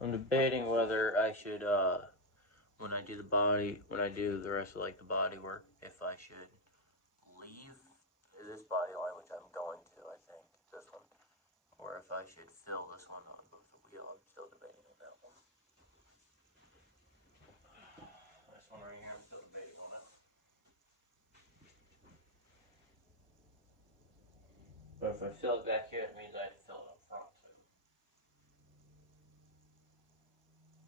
I'm debating whether I should, when I do the rest of like the body work, if I should leave this body line, which I'm going to, I think, this one, or if I should fill this one on both the wheel. I'm still debating on that one. This one right here, I'm still debating on it. But if I fill it back here, it means I have to fill it up front too.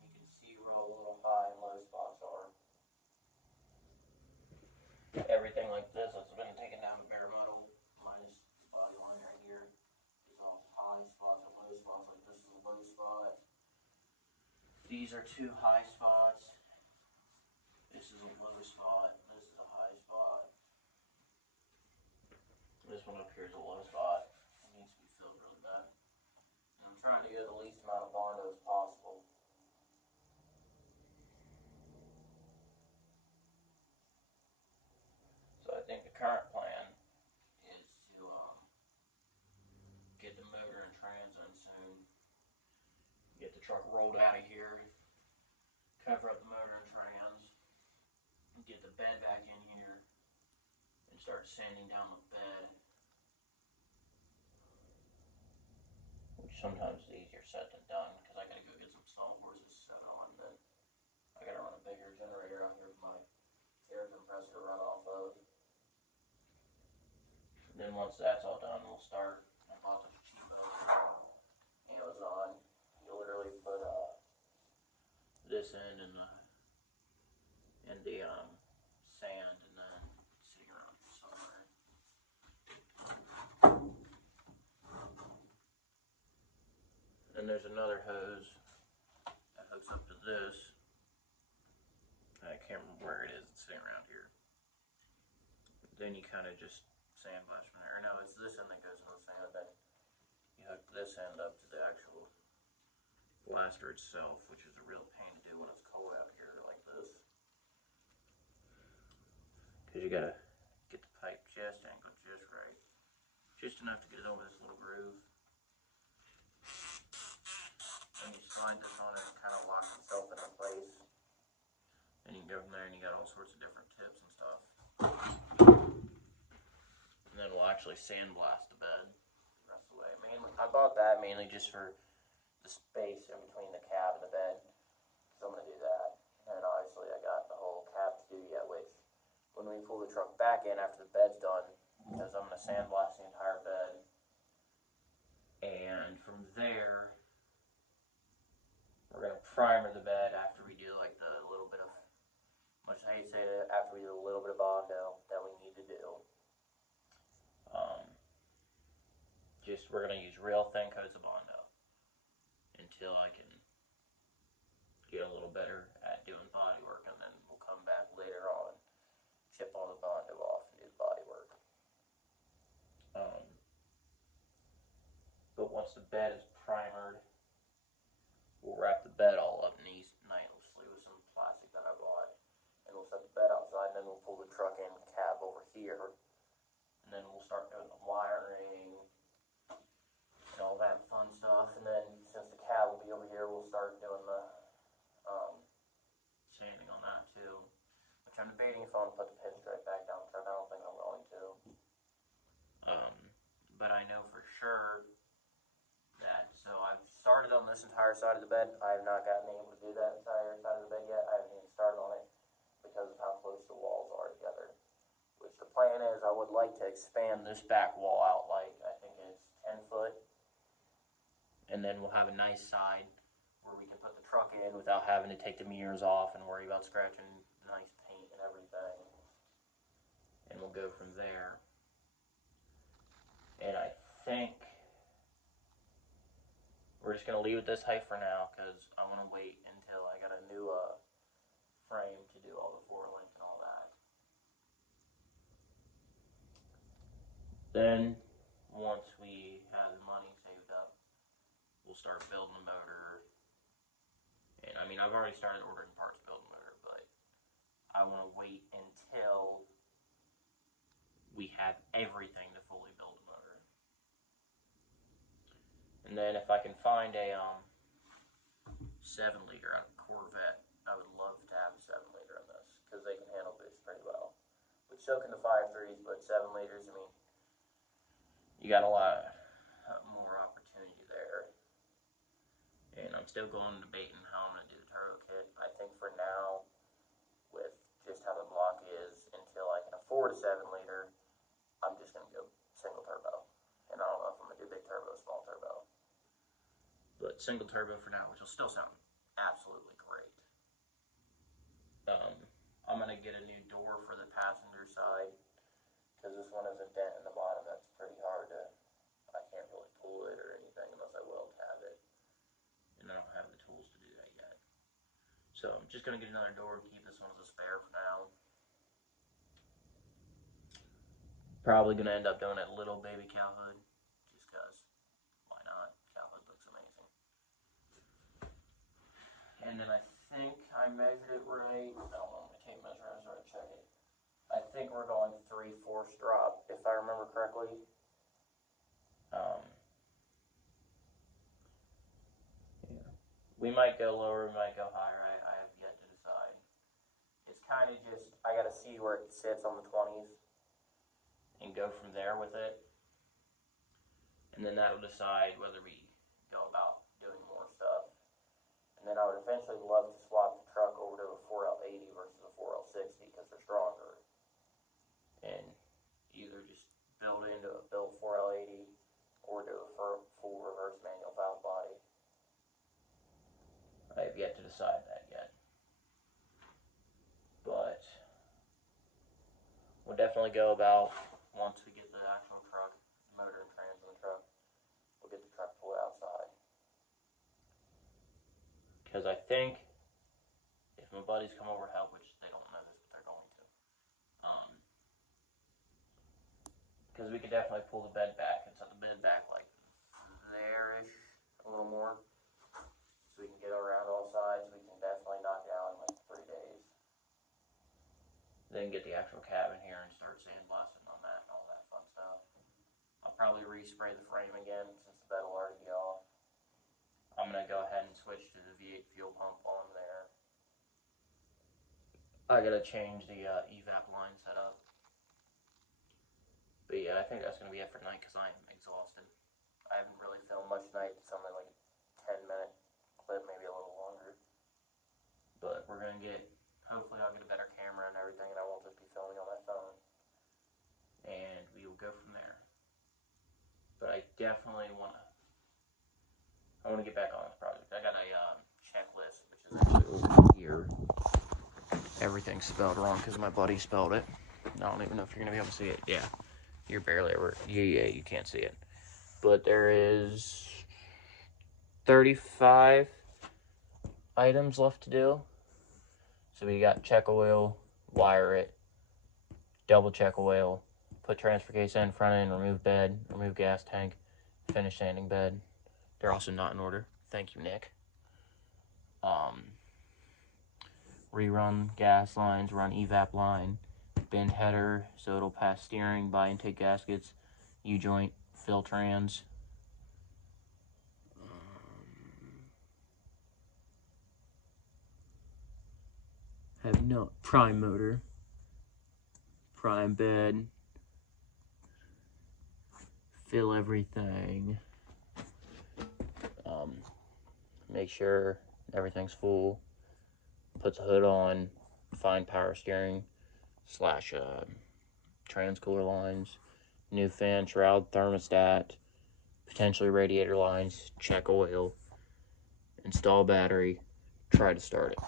You can see where all the little high and low spots are. Everything like this has been taken down to bare metal, minus the body line right here. There's all high spots and low spots. Like this is a low spot. These are two high spots. This is a low spot. This is a high spot. This one up here is a low spot. It needs to be filled really bad. And I'm trying to get the least amount of Bondo as possible. So I think the current plan is to get the motor and trans in soon. Get the truck rolled out of here. Cover up the motor and trans. Get the bed back in here. And start sanding down the bed. Which sometimes is easier said than done, because I gotta go get some stall horses set on, then I gotta run a bigger generator out here for my air compressor to run off of. And then once that's all done, we'll start. I bought the cheap Amazon. You literally put this in and the sand, and then sitting around somewhere. And there's another hose that hooks up to this. I can't remember where it is. It's sitting around here. Then you kind of just sandblast from there. No, it's this end that goes in the sand. Then you hook this end up to the actual blaster itself, which is a real pain to do when it's cold out here like this. Because you gotta get the pipe just angled just right. Just enough to get it over this little groove. And you slide this on it and it kind of locks itself into place. And you can go from there and you got all sorts of different tips and stuff. And then we'll actually sandblast the bed the rest of the way. Mainly, I bought that mainly just for the space in between the cab and the bed. Because I'm going to do that. And obviously I got the whole cab to do yet, which when we pull the truck back in after the bed's done, because I'm going to sandblast the entire bed. And from there, we're going to primer the bed after we do like the little bit of, much I hate to say that, after we do a little bit of Bondo that we need to do. We're going to use real thin coats of Bondo until I can get a little better at doing body work, and then we'll come back later on, chip all the Bondo off and do the body work. But once the bed is primered, we'll wrap the bed all up nicely with some plastic that I bought, and we'll set the bed outside, and then we'll pull the truck in cab over here, and then we'll start doing the wiring and all that fun stuff. And then since the cab will be over here, we'll start doing the sanding on that too, which I'm debating if I want to put the pinstripe back down the truck. I don't think I'm going to. But I know for sure that, so I've started on this entire side of the bed. I have not gotten able to do that entire side of the bed yet. I haven't even started on it because of how close the walls are together. Which the plan is, I would like to expand this back wall out, like I think it's 10 foot. And then we'll have a nice side where we can put the truck in without having to take the mirrors off and worry about scratching nice paint and everything. And we'll go from there. And I think we're just going to leave it this height for now, because I want to wait until I got a new frame to do all the four-link and all that. Then, once we have the money saved up, we'll start building the motor. And I mean, I've already started ordering parts to build the motor, but I want to wait until we have everything to fully build the motor. And then if I can find a 7-liter out of Corvette. I would love to have a 7-liter on this because they can handle boost pretty well. Which so can the 5.3s, but 7 liters, I mean, you got a lot more opportunity there. And I'm still going debating how I'm going to do the turbo kit. I think for now, with just how the block is, until I can afford a 7-liter, I'm just going to go single turbo. And I don't know if I'm going to do big turbo, small turbo. But single turbo for now, which will still sound absolutely great. I'm going to get a new door for the passenger side, because this one has a dent in the bottom that's pretty hard to, I can't really pull it or anything unless I will tab it. And I don't have the tools to do that yet. So I'm just going to get another door and keep this one as a spare for now. Probably going to end up doing a little baby cow hood, just because, why not? Cow hood looks amazing. And then I think I measured it right. I don't know, my tape measure, I was going to check it. I think we're going 3/4 drop, if I remember correctly. Yeah. We might go lower, we might go higher. I have yet to decide. It's kind of just, I got to see where it sits on the 20s and go from there with it. And then that'll decide whether we go about doing more stuff. And then I would eventually love to swap the truck over to a 4L80 versus a 4L60 because they're stronger. And either just build into a build 4L80 or do a full reverse manual valve body. I have yet to decide that yet. But we'll definitely go about, once we get the actual truck, motor and trans in the truck, we'll get the truck pulled outside. Because I think if my buddies come over to help, which they don't know this, but they're going to, because we could definitely pull the bed back and set the bed back like there-ish, a little more, so we can get around all sides. We can definitely knock it out in like 3 days. Then get the actual cabin here and start sandblasting on that and all that fun stuff. I'll probably respray the frame again since the bed will already be off. I'm going to go ahead and switch to the V8 fuel pump while I'm there. I got to change the evap line setup. But yeah, I think that's going to be it for tonight because I am exhausted. I haven't really filmed much tonight. It's only like a 10-minute clip, maybe a little longer. But we're going to get, hopefully I'll get a better camera and everything, and I won't just be filming on my phone. And we will go from there. But I definitely want to get back on this project. I got a checklist, which is actually over here. Everything's spelled wrong because my buddy spelled it. I don't even know if you're going to be able to see it. Yeah. You're barely ever, yeah, you can't see it. But there is 35 items left to do. So we got check oil, wire it, double check oil, put transfer case in, front end, remove bed, remove gas tank, finish sanding bed. They're also not in order. Thank you, Nick. Rerun gas lines, run evap line, bend header so it'll pass steering, buy intake gaskets, U-joint, fill trans. Have no prime motor, prime bed, fill everything. Make sure everything's full. Puts a hood on, find power steering / trans cooler lines, new fan, shroud, thermostat, potentially radiator lines, check oil, install battery, try to start it.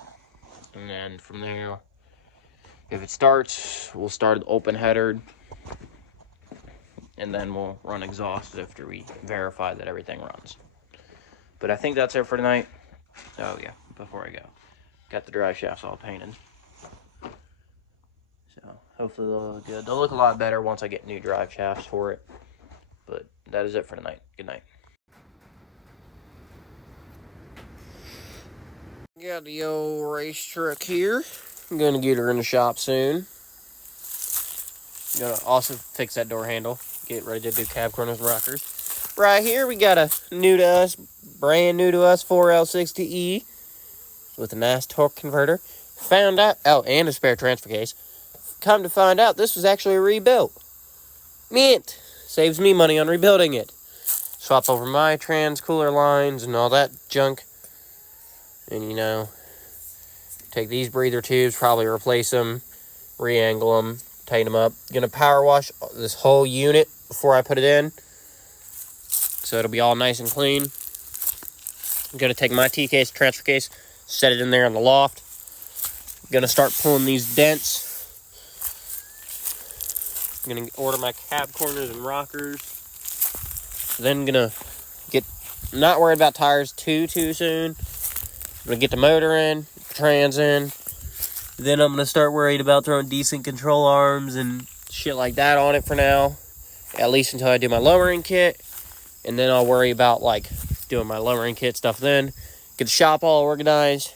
And then from there, if it starts, we'll start open headered, and then we'll run exhaust after we verify that everything runs. But I think that's it for tonight. Oh yeah, before I go, got the drive shafts all painted. So hopefully they'll look good. They'll look a lot better once I get new drive shafts for it. But that is it for tonight. Good night. Got the old race truck here. I'm gonna get her in the shop soon. Gonna also fix that door handle. Get ready to do cab corners and rockers. Right here we got a new to us, brand new to us 4L60E. with a nice torque converter. Found out, oh, and a spare transfer case. Come to find out, this was actually rebuilt. Mint! Saves me money on rebuilding it. Swap over my trans cooler lines and all that junk. And, you know, take these breather tubes, probably replace them, re-angle them, tighten them up. Gonna power wash this whole unit before I put it in, so it'll be all nice and clean. I'm gonna take my T-case, transfer case, set it in there in the loft. Gonna start pulling these dents. I'm gonna order my cab corners and rockers. Then gonna not worried about tires too soon. I'm gonna get the motor in, trans in. Then I'm gonna start worried about throwing decent control arms and shit like that on it for now. At least until I do my lowering kit. And then I'll worry about like doing my lowering kit stuff then. Get the shop all organized.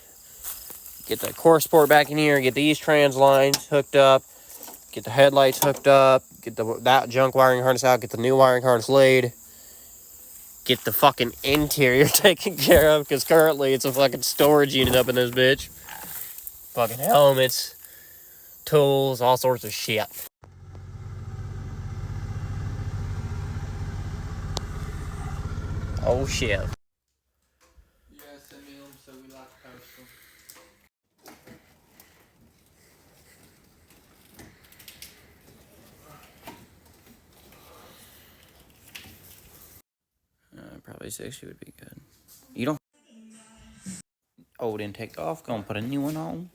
Get the core sport back in here. Get these trans lines hooked up. Get the headlights hooked up. Get that junk wiring harness out. Get the new wiring harness laid. Get the fucking interior taken care of. Because currently it's a fucking storage unit up in this bitch. Fucking helmets. Tools. All sorts of shit. Oh shit. Yeah, send me them so we like to post them. Probably 60 would be good. You don't. Old intake off. Gonna put a new one on.